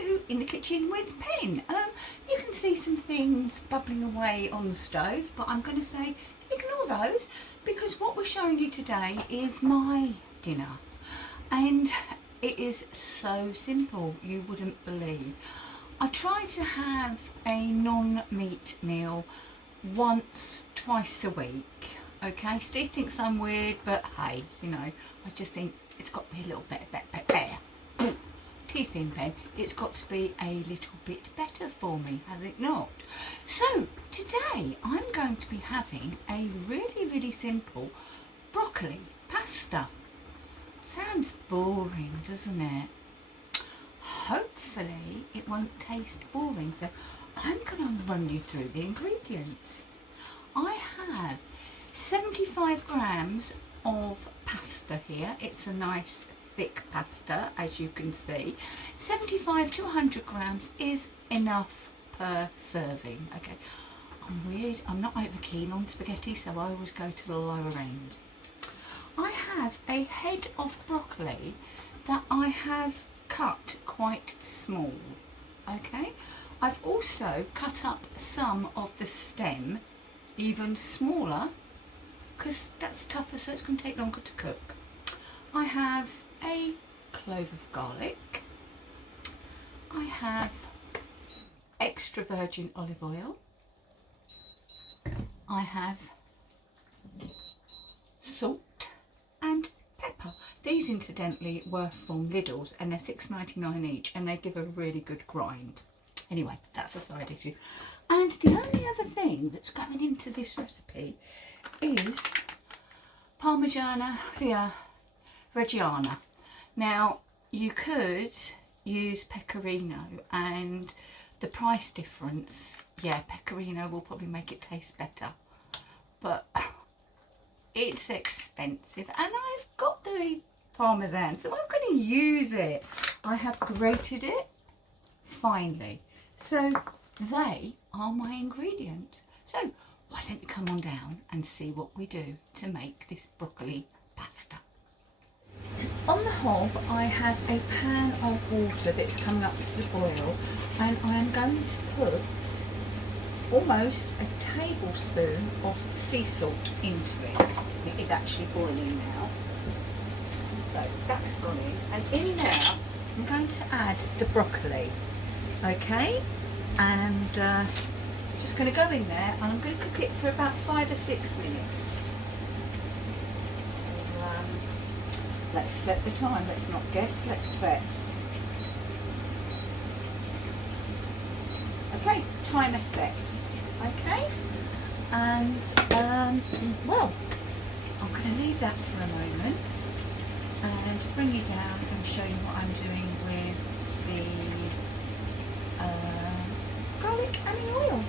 to In the Kitchen with Pen. You can see some things bubbling away on the stove, but I'm going to say ignore those because what we're showing you today is my dinner, and it is so simple you wouldn't believe. I try to have a non-meat meal once, twice a week. Okay, Steve thinks I'm weird, but hey, you know, I just think it's got to be a little bit better. Teeth in, Pen. It's got to be a little bit better for me, has it not? So today I'm going to be having a really simple broccoli pasta. Sounds boring, doesn't it? Hopefully it won't taste boring, so I'm going to run you through the ingredients. I have 75 grams of pasta here. It's a nice thick pasta, as you can see. 75 to 100 grams is enough per serving. Okay, I'm weird, I'm not over keen on spaghetti, so I always go to the lower end. I have a head of broccoli that I have cut quite small. Okay, I've also cut up some of the stem even smaller because that's tougher, so it's going to take longer to cook. I have a clove of garlic. I have extra virgin olive oil. I have salt and pepper. These incidentally were from Lidl's and they're $6.99 each, and they give a really good grind. Anyway, that's a side issue. And the only other thing that's going into this recipe is Parmigiana Reggiana. Now, you could use pecorino, and the price difference, yeah, pecorino will probably make it taste better, but it's expensive, and I've got the Parmesan, so I'm going to use it. I have grated it finely, so they are my ingredients. So why don't you come on down and see what we do to make this broccoli pasta. On the hob I have a pan of water that's coming up to the boil, and I am going to put almost a tablespoon of sea salt into it. It is actually boiling now. So that's gone in, and in there I'm going to add the broccoli. Okay, and just going to go in there and I'm going to cook it for about 5 or 6 minutes. So, let's set the time, let's not guess, let's set. Okay, timer set. Okay, and well, I'm going to leave that for a moment and bring you down and show you what I'm doing with the garlic and the oil.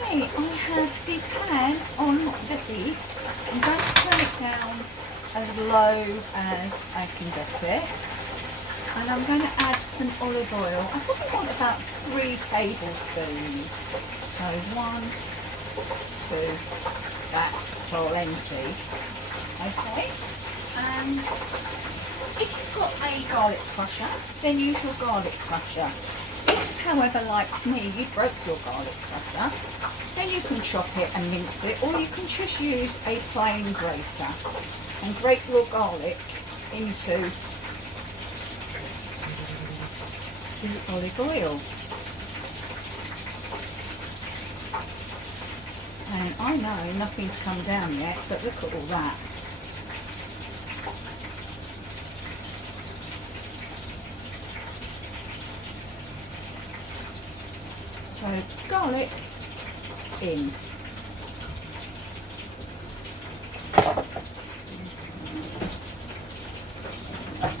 Okay, I have the pan on the heat. I'm going to turn it down as low as I can get it, and I'm going to add some olive oil. I probably want about 3 tablespoons. So 1, 2, that's plenty. Okay, and if you've got a garlic crusher, then use your garlic crusher. If, however, like me, you broke your garlic crusher, then you can chop it and mince it, or you can just use a plain grater and grate your garlic into the olive oil. And I know nothing's come down yet, but look at all that. So garlic in.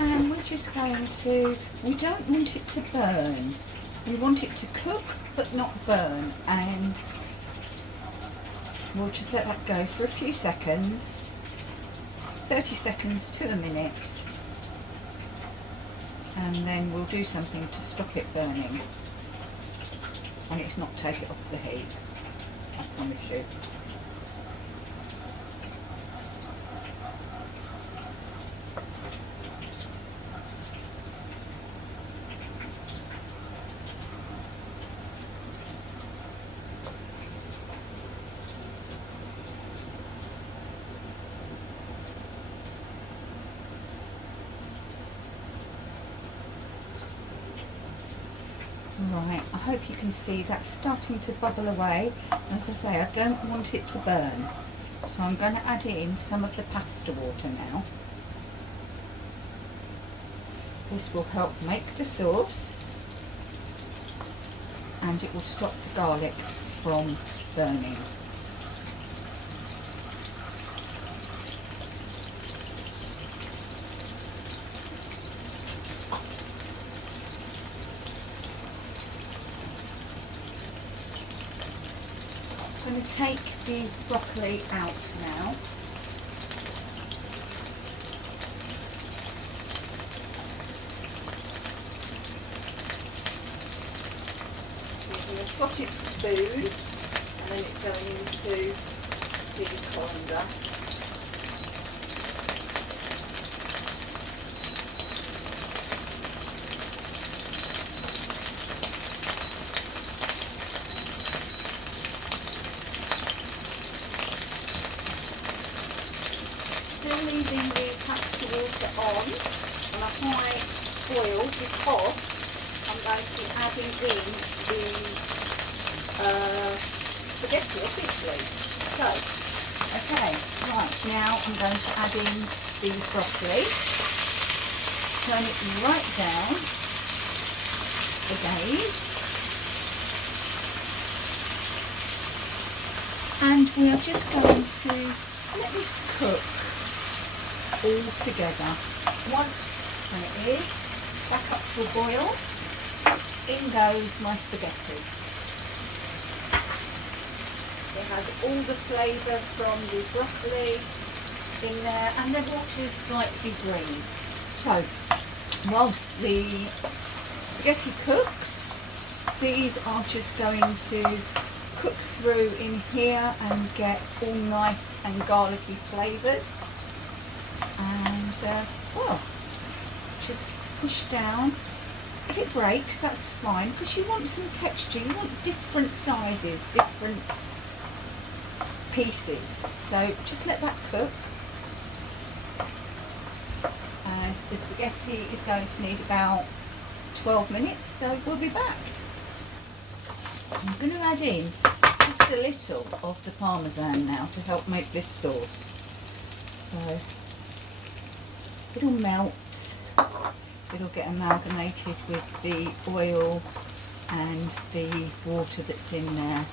And we're just going to, we don't want it to burn. We want it to cook but not burn, and we'll just let that go for a few seconds, 30 seconds to a minute, and then we'll do something to stop it burning. And it's not take it off the heat, I promise you. hope you can see that's starting to bubble away. As I say, I don't want it to burn. So I'm going to add in some of the pasta water now. This will help make the sauce and it will stop the garlic from burning. I'm going to take the broccoli out now. Using a slotted spoon, and then it's going into the colander. Still leaving the pasta water on a high boil because I'm going to be adding in the spaghetti, obviously. So, okay, right, now I'm going to add in the broccoli, turn it right down again, and we are just going to let this cook all together. Once it is back up to a boil, in goes my spaghetti. It has all the flavour from the broccoli in there, and the water is slightly green. So whilst the spaghetti cooks, these are just going to cook through in here and get all nice and garlicky flavoured. And well, just push down. If it breaks, that's fine, because you want some texture, you want different sizes, different pieces. So just let that cook. And the spaghetti is going to need about 12 minutes, so we'll be back. I'm going to add in just a little of the parmesan now to help make this sauce. So it'll melt, it'll get amalgamated with the oil and the water that's in there.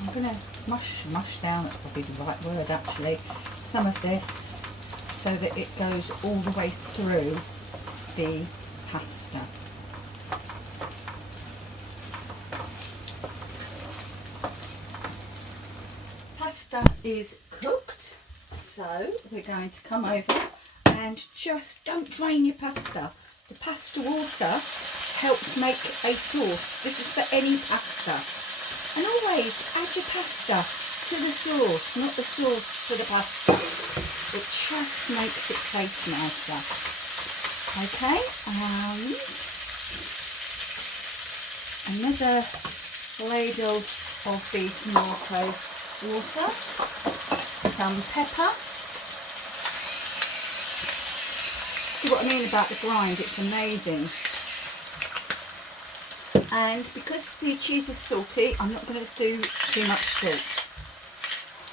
I'm going to mush down, that's probably the right word actually, some of this so that it goes all the way through the pasta. Pasta is cooked, so we're going to come over and just don't drain your pasta. The pasta water helps make a sauce. This is for any pasta. And always add your pasta to the sauce, not the sauce to the pasta. It just makes it taste nicer. Okay, another ladle of the tomato water, some pepper. See what I mean about the grind, it's amazing. And because the cheese is salty, I'm not going to do too much salt,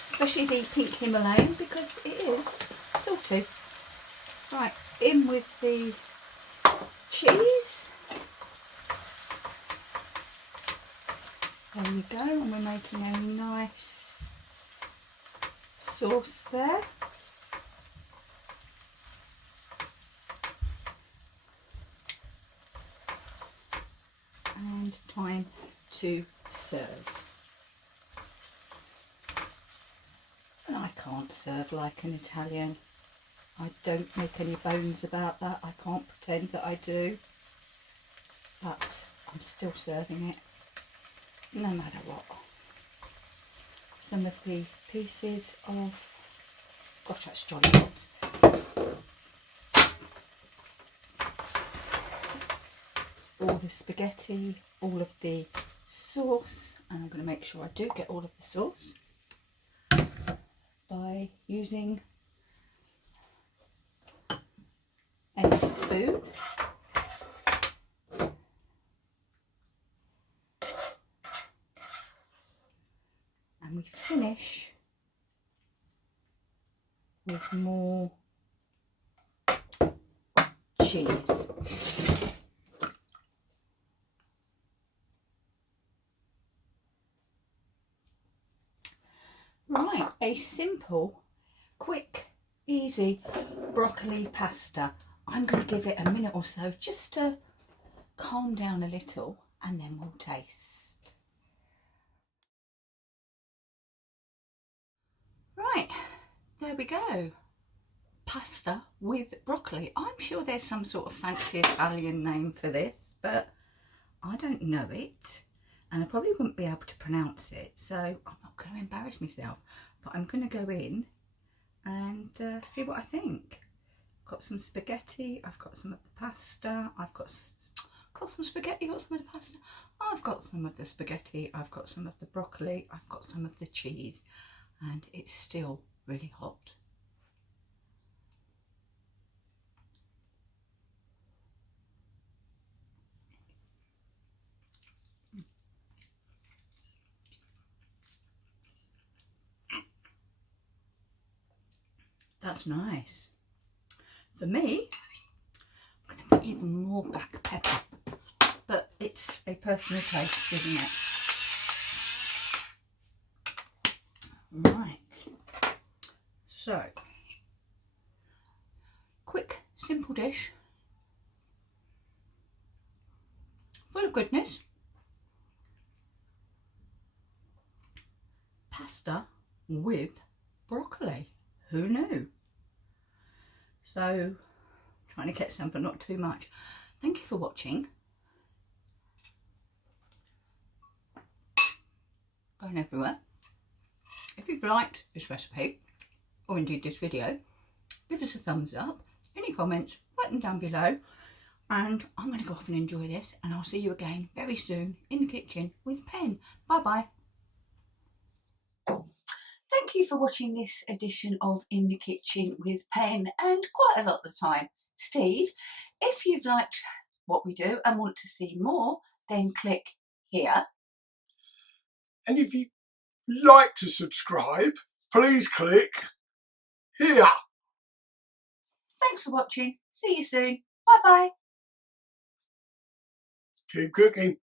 especially the pink Himalayan, because it is salty. Right, in with the cheese. There you go, and we're making a nice sauce there. And time to serve. And I can't serve like an Italian. I don't make any bones about that. I can't pretend that I do. But I'm still serving it, no matter what. Some of the pieces of, gosh, that's jolly hot. all the spaghetti, all of the sauce, and I'm going to make sure I do get all of the sauce by using a spoon. And we finish with more cheese. Right, a simple, quick, easy broccoli pasta. I'm going to give it a minute or so just to calm down a little, and then we'll taste. Right, there we go. Pasta with broccoli. I'm sure there's some sort of fancy Italian name for this, but I don't know it, and I probably wouldn't be able to pronounce it, so I'm not going to embarrass myself, but I'm going to go in and see what I think. I've got some spaghetti, I've got some of the pasta, I've got some spaghetti, got some of the pasta, I've got some of the spaghetti, I've got some of the broccoli, I've got some of the cheese, and it's still really hot. That's nice. For me, I'm going to put even more black pepper, but it's a personal taste, isn't it? Right. So, quick, simple dish, full of goodness. Pasta with broccoli. Who knew? So, trying to get some, but not too much. Thank you for watching. Going everywhere. If you've liked this recipe, or indeed this video, give us a thumbs up. Any comments, write them down below. And I'm going to go off and enjoy this, and I'll see you again very soon in the kitchen with Pen. Bye bye. Thank you for watching this edition of In the Kitchen with Pen, and quite a lot of the time, Steve. If you've liked what we do and want to see more, then click here. And if you'd like to subscribe, please click here. Thanks for watching. See you soon. Bye bye. Keep cooking.